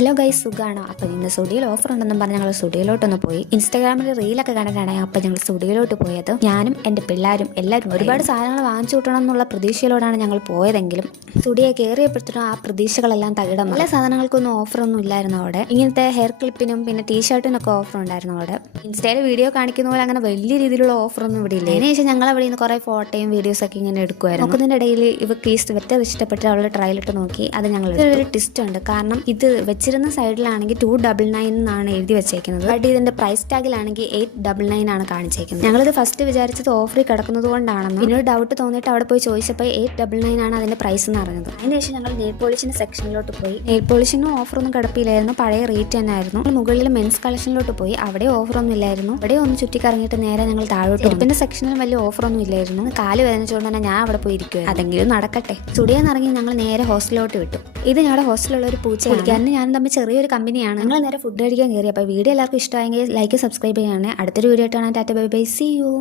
Hello guys, സുഖാണോ? അപ്പോൾ ഇന്ന് സ്റ്റുഡിയോയിൽ ഓഫർ ഉണ്ടെന്നും പറഞ്ഞ് ഞങ്ങൾ സ്റ്റുഡിയോയിലോട്ടൊന്ന് പോയി. ഇൻസ്റ്റാഗ്രാമിൽ റീലൊക്കെ കണ്ടിട്ടാണ് അപ്പോൾ ഞങ്ങൾ സ്റ്റുഡിയോയിലോട്ട് പോയത്. ഞാനും എൻ്റെ പിള്ളേരും എല്ലാവരും ഒരുപാട് സാധനങ്ങൾ വാങ്ങിച്ചു കൂട്ടണം എന്നുള്ള പ്രതീക്ഷയിലോടാണ് ഞങ്ങൾ പോയതെങ്കിലും സ്റ്റുഡിയോ കയറിയപ്പോഴത്തേനും ആ പ്രതീക്ഷകളെല്ലാം തകിടം. എല്ലാ സാധനങ്ങൾക്കൊന്നും ഓഫറൊന്നും ഇല്ലായിരുന്നു അവിടെ. ഇങ്ങനത്തെ ഹെയർ ക്ലിപ്പിനും പിന്നെ ടീഷർട്ടിനൊക്കെ ഓഫർ ഉണ്ടായിരുന്നു അവിടെ. ഇൻസ്റ്റയിൽ വീഡിയോ കാണിക്കുന്ന പോലെ അങ്ങനെ വലിയ രീതിയിലുള്ള ഓഫറൊന്നും ഇവിടെ ഇല്ല. അതിനുശേഷം ഞങ്ങൾ അവിടെ നിന്ന് കുറേ ഫോട്ടോയും വീഡിയോസൊക്കെ ഇങ്ങനെ എടുക്കുമായിരുന്നു. നോക്കുന്നതിൻ്റെ ഇടയിൽ ഇവർക്ക് വെറ്റർ ഇഷ്ടപ്പെട്ട് അവളുടെ ട്രയലിട്ട് നോക്കി. അത് ഞങ്ങൾ ഒരു ട്വിസ്റ്റ് ഉണ്ട്. കാരണം ഇത് വെച്ചിരുന്ന സൈഡിലാണെങ്കിൽ 299 എന്നാണ് എഴുതി വെച്ചേക്കുന്നത്. ബട്ട് ഇതിന്റെ പ്രൈസ് ടാഗിലാണെങ്കിൽ 899 ആണ് കാണിച്ചേക്കുന്നത്. ഞങ്ങളിത് ഫസ്റ്റ് വിചാരിച്ചത് ഓഫറിൽ കിടക്കുന്നത് കൊണ്ടാണെന്ന്. പിന്നീട് ഡൗട്ട് തോന്നിയിട്ട് അവിടെ പോയി ചോദിച്ചപ്പോൾ 899 ആണ് അതിന്റെ പ്രൈസ് എന്ന് അറിഞ്ഞത്. അതിനുശേഷം ഞങ്ങൾ നെയിൽ പോളിഷിന്റെ സെക്ഷനിലോട്ട് പോയി. നെയിൽ പോളിഷിനും ഓഫറൊന്നും കിടപ്പില്ലായിരുന്നു, പഴയ റേറ്റ് തന്നെ ആയിരുന്നു. മുകളിൽ മെൻസ് കളക്ഷനിലോട്ട് പോയി. അവിടെ ഓഫറൊന്നും ഇല്ലായിരുന്നു. അവിടെ ഒന്ന് ചുറ്റിക്കറങ്ങിയിട്ട് നേരെ ഞങ്ങൾ താഴോട്ട് പോയി. പിന്നെ സെക്ഷനിൽ വലിയ ഓഫറൊന്നും ഇല്ലായിരുന്നു. കാല് വേദനിച്ചുകൊണ്ട് തന്നെ ഞാൻ അവിടെ പോയി ഇരിക്കുവായിരുന്നു. അതെങ്കിലും നടക്കട്ടെ. സ്റ്റുഡിയോന്ന് ഇറങ്ങി ഞങ്ങൾ നേരെ ഹോസ്റ്റലിലോട്ട് വിട്ടു. ഇത് ഞങ്ങളുടെ ഹോസ്റ്റലിലുള്ള ഒരു പൂച്ചയാണ്. ഞാനും തമ്മിൽ ചെറിയൊരു കമ്പനിയാണ്. ഞങ്ങൾ നേരെ ഫുഡ് കഴിക്കാൻ കയറി. അപ്പോൾ വീഡിയോ എല്ലാവർക്കും ഇഷ്ടമായെങ്കിൽ ലൈക്ക് സബ്സ്ക്രൈബ് ചെയ്യണേ. അടുത്തൊരു വീഡിയോ ആയിട്ടാണ്. Tata bye bye, see U.